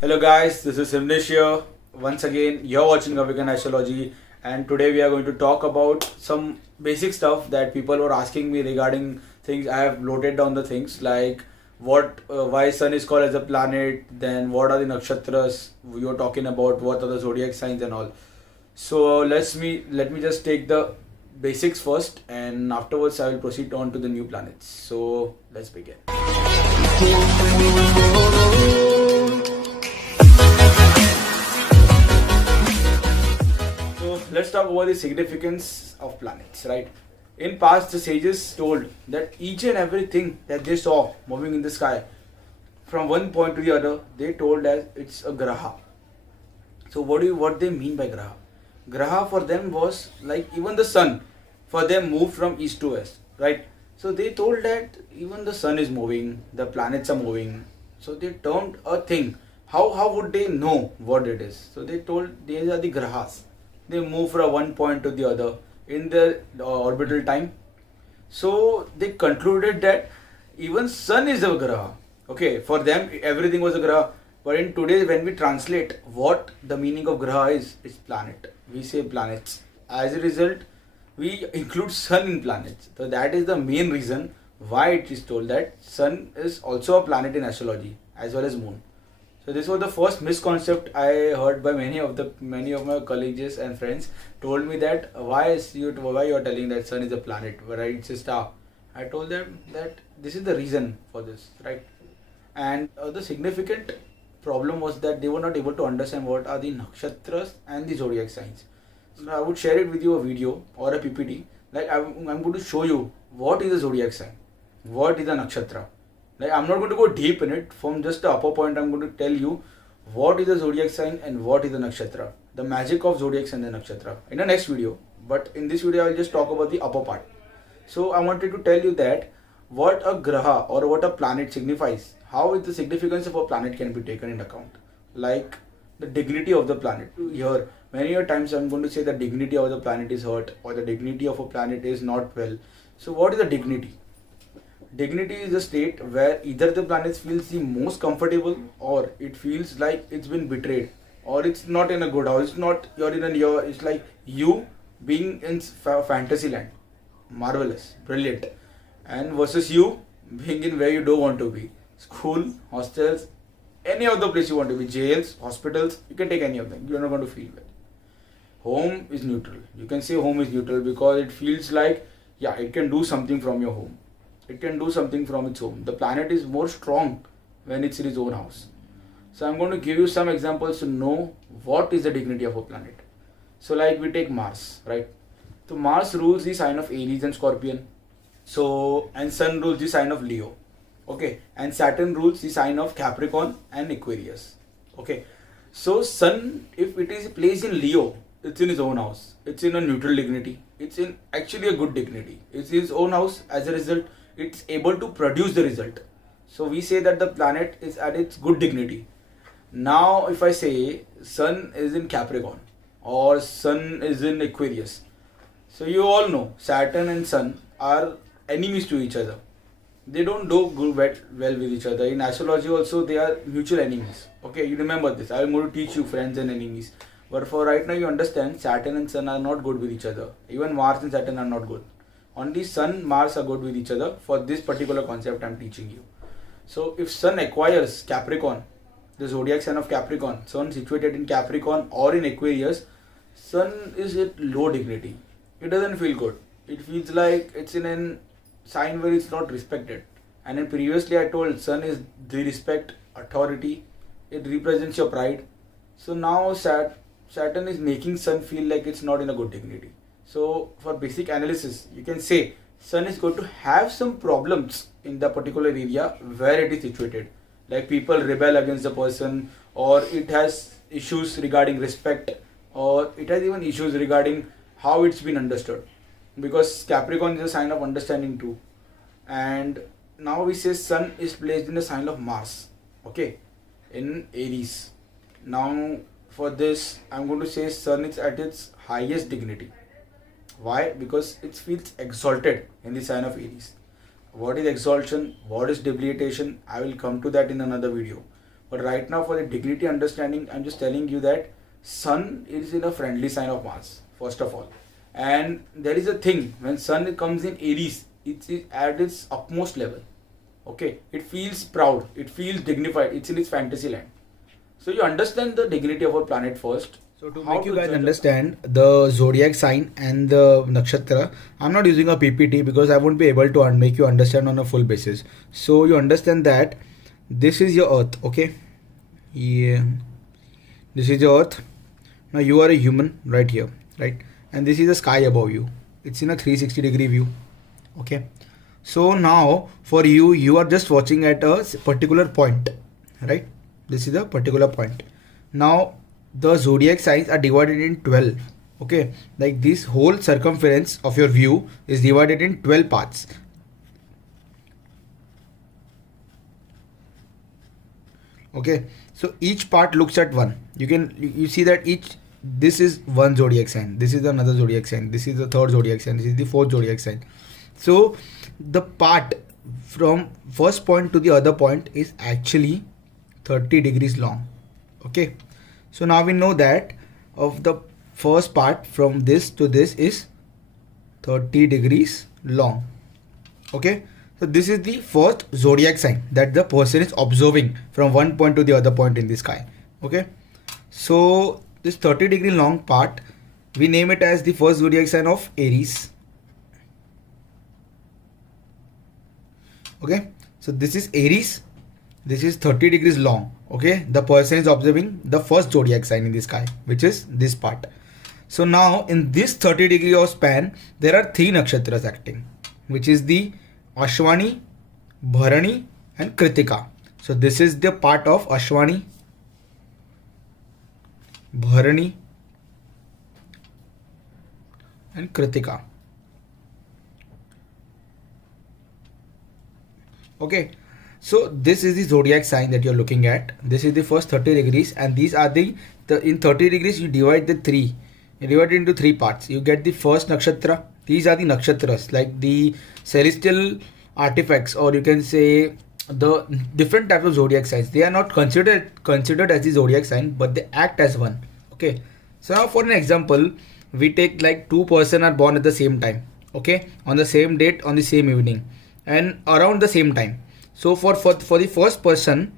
Hello guys, this is Simnish here. Once again, you're watching Astrology, and today we are going to talk about some basic stuff that people were asking me regarding things. I have noted down the things like why Sun is called as a planet, then what are the nakshatras we were talking about, what are the zodiac signs and all. So let me just take the basics first, and afterwards I will proceed on to the new planets. So let's begin. So let's talk about the significance of planets, right? In past, the sages told that each and everything that they saw moving in the sky from one point to the other, they told as it's a graha. So what they mean by graha? Graha for them was like even the sun for them moved from east to west, right? So they told that even the sun is moving, the planets are moving. So they termed a thing. How would they know what it is? So they told these are the grahas. They move from one point to the other in their orbital time. So they concluded that even sun is a graha. Okay, for them everything was a graha. But in today, when we translate what the meaning of graha is, it's planet. We say planets. As a result, we include sun in planets. So that is the main reason why it is told that sun is also a planet in astrology as well as moon. So this was the first misconcept I heard by many of my colleagues and friends told me that why you are telling that sun is a planet, right? It's a star. I told them that this is the reason for this, right? And the significant problem was that they were not able to understand what are the nakshatras and the zodiac signs. So I would share it with you a video or a PPT. Like I'm going to show you what is a zodiac sign, what is a nakshatra. Like I'm not going to go deep in it. From just the upper point, I'm going to tell you what is the zodiac sign and what is the nakshatra. The magic of zodiac sign and the nakshatra in the next video. But in this video, I'll just talk about the upper part. So I wanted to tell you that what a graha or what a planet signifies. How is the significance of a planet can be taken into account. Like the dignity of the planet. Here, many a times I'm going to say the dignity of the planet is hurt or the dignity of a planet is not well. So what is the dignity? Dignity is a state where either the planet feels the most comfortable or it feels like it's been betrayed or it's not in a good house. It's not you're in a year. It's like you being in fantasy land, marvelous, brilliant, and versus you being in where you don't want to be, school, hostels, any other place you want to be, jails, hospitals. You can take any of them. You're not going to feel well. Home is neutral. You can say home is neutral because it feels like it can do something from your home. It can do something from its home. The planet is more strong when it's in its own house. So I'm going to give you some examples to know what is the dignity of a planet. So like we take Mars, right? So Mars rules the sign of Aries and Scorpion. So and Sun rules the sign of Leo. Okay, and Saturn rules the sign of Capricorn and Aquarius. Okay, so Sun, if it is placed in Leo, it's in his own house. It's in a neutral dignity. It's in actually a good dignity. It's his own house. As a result, it's able to produce the result. So we say that the planet is at its good dignity. Now, if I say Sun is in Capricorn or Sun is in Aquarius, so you all know Saturn and Sun are enemies to each other. They don't do good well with each other. In astrology also they are mutual enemies. Okay, you remember this. I am going to teach you friends and enemies. But for right now you understand Saturn and Sun are not good with each other. Even Mars and Saturn are not good. Only Sun, Mars are good with each other for this particular concept I am teaching you. So if Sun acquires Capricorn, the zodiac sign of Capricorn, Sun situated in Capricorn or in Aquarius, Sun is at low dignity. It doesn't feel good. It feels like it's in a sign where it's not respected. And then previously I told Sun is the respect, authority. It represents your pride. So now Saturn is making Sun feel like it's not in a good dignity. So for basic analysis, you can say Sun is going to have some problems in the particular area where it is situated. Like people rebel against the person, or it has issues regarding respect, or it has even issues regarding how it's been understood. Because Capricorn is a sign of understanding too. And now we say Sun is placed in the sign of Mars. Okay, in Aries. Now for this, I'm going to say Sun is at its highest dignity. Why? Because it feels exalted in the sign of Aries. What is exaltation? What is debilitation? I will come to that in another video. But right now, for the dignity understanding, I'm just telling you that Sun is in a friendly sign of Mars, first of all. And there is a thing, when Sun comes in Aries, it's at its utmost level. Okay, it feels proud, it feels dignified, it's in its fantasy land. So you understand the dignity of our planet first. So to How make you to guys judge a understand the zodiac sign and the nakshatra, I'm not using a PPT because I won't be able to make you understand on a full basis. So you understand that this is your earth, okay? Yeah, this is your earth. Now you are a human right here, right? And this is the sky above you. It's in a 360-degree view, okay? So now for you, you are just watching at a particular point, right? This is a particular point. Now the zodiac signs are divided in 12, okay? Like this whole circumference of your view is divided in 12 parts. Okay, so each part looks at one. You see that each, this is one zodiac sign, this is another zodiac sign, this is the third zodiac sign, this is the fourth zodiac sign. So the part from first point to the other point is actually 30 degrees long. Okay, so now we know that of the first part from this to this is 30 degrees long. Okay, so this is the first zodiac sign that the person is observing from one point to the other point in the sky. Okay, so this 30-degree long part, we name it as the first zodiac sign of Aries. Okay, so this is Aries, this is 30 degrees long. Okay, the person is observing the first zodiac sign in the sky, which is this part. So now in this 30 degree of span, there are three nakshatras acting, which is the Ashwani, Bharani and Kritika. So this is the part of Ashwani, Bharani and Kritika. Okay, so this is the zodiac sign that you're looking at. This is the first 30 degrees, and these are the in 30 degrees you divide you divide it into three parts. You get the first nakshatra. These are the nakshatras, like the celestial artifacts, or you can say the different types of zodiac signs. They are not considered as the zodiac sign, but they act as one. Okay, so now for an example, we take like two person are born at the same time, okay, on the same date, on the same evening and around the same time. So for the first person,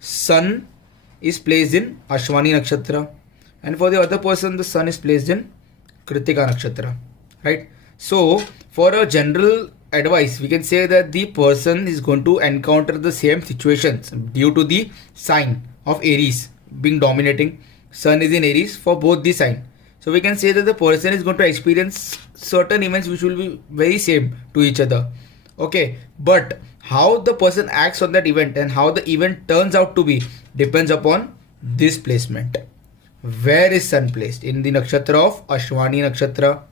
sun is placed in Ashwani nakshatra, and for the other person the sun is placed in Kritika nakshatra, right? So for a general advice, we can say that the person is going to encounter the same situations due to the sign of Aries being dominating. Sun is in Aries for both the sign. So we can say that the person is going to experience certain events which will be very same to each other. Okay, but how the person acts on that event and how the event turns out to be depends upon this placement. Where is sun placed? In the nakshatra of Ashwani nakshatra.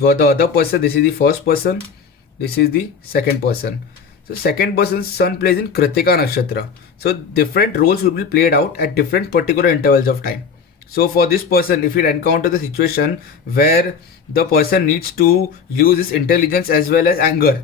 For the other person, this is the first person, this is the second person. So second person's sun plays in Kritika nakshatra. So different roles will be played out at different particular intervals of time. So for this person, if it encounters the situation where the person needs to use his intelligence as well as anger,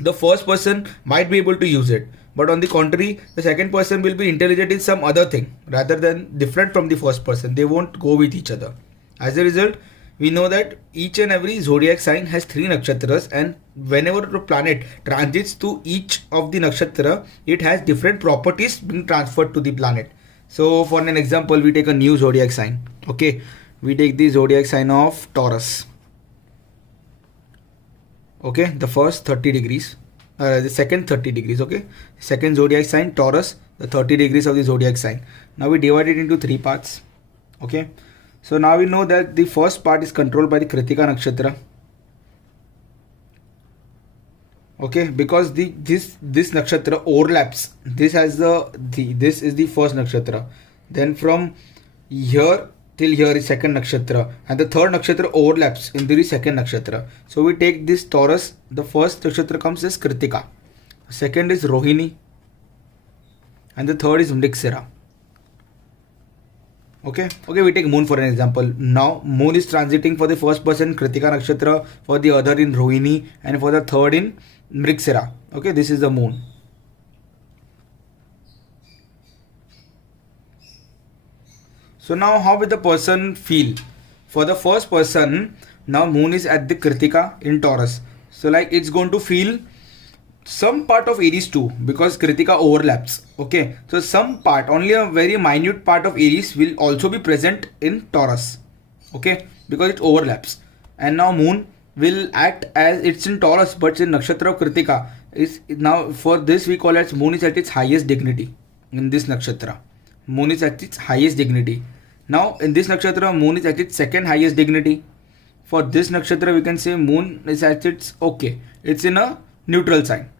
the first person might be able to use it. But on the contrary, the second person will be intelligent in some other thing rather than different from the first person. They won't go with each other. As a result, we know that each and every zodiac sign has three nakshatras, and whenever a planet transits to each of the nakshatra, it has different properties being transferred to the planet. So for an example, we take a new zodiac sign. Okay, we take the zodiac sign of Taurus. Okay, the first 30 degrees, the second 30 degrees. Okay, second zodiac sign Taurus, the 30 degrees of the zodiac sign. Now we divide it into three parts. Okay, so now we know that the first part is controlled by the Kritika nakshatra. Okay, because this nakshatra overlaps. This has this is the first nakshatra. Then from here till here is second nakshatra, and the third nakshatra overlaps in the second nakshatra. So we take this Taurus. The first nakshatra comes as Kritika, second is Rohini, and the third is Mriksira. Okay, we take moon for an example. Now moon is transiting for the first person Kritika nakshatra, for the other in Rohini, and for the third in Mriksira. Okay, this is the moon. So now how will the person feel? For the first person, now moon is at the Kritika in Taurus. So like it's going to feel some part of Aries too, because Kritika overlaps. Okay, so some part, only a very minute part of Aries will also be present in Taurus. Okay, because it overlaps. And now moon will act as it's in Taurus, but it's in nakshatra of Kritika. Is now for this we call as moon is at its highest dignity in this nakshatra. Moon is at its highest dignity. Now in this nakshatra, moon is at its second highest dignity. For this nakshatra, we can say moon is at its okay. It's in a neutral sign.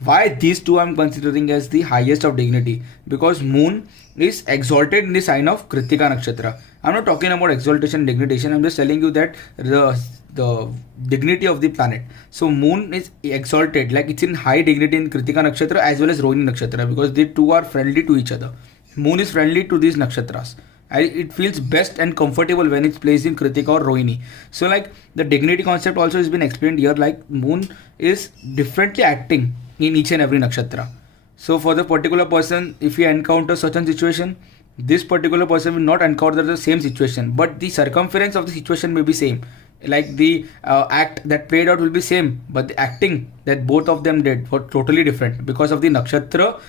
Why these two I am considering as the highest of dignity? Because moon is exalted in the sign of Kritika nakshatra. I'm not talking about exaltation, dignity. I'm just telling you that the dignity of the planet. So moon is exalted, like it's in high dignity in Kritika nakshatra as well as Rohini nakshatra, because they two are friendly to each other. Moon is friendly to these nakshatras. It feels best and comfortable when it's placed in Kritika or Rohini. So like the dignity concept also has been explained here, like moon is differently acting in each and every nakshatra. So for the particular person, if he encounters certain situation, this particular person will not encounter the same situation, but the circumference of the situation may be same. Like the act that played out will be same, but the acting that both of them did were totally different because of the nakshatra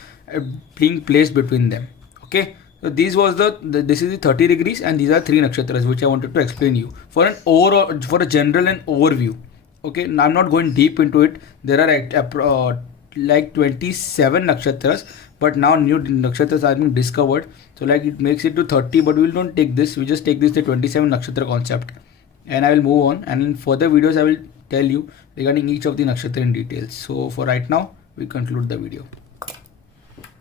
being placed between them. Okay, so this was this is the 30 degrees, and these are three nakshatras which I wanted to explain you for an overall, for a general and overview. Okay, now I'm not going deep into it. There are like 27 nakshatras, but now new nakshatras are being discovered. So like it makes it to 30, but we will not take this. We just take this the 27 nakshatra concept, and I will move on. And in further videos, I will tell you regarding each of the nakshatra in details. So for right now, we conclude the video.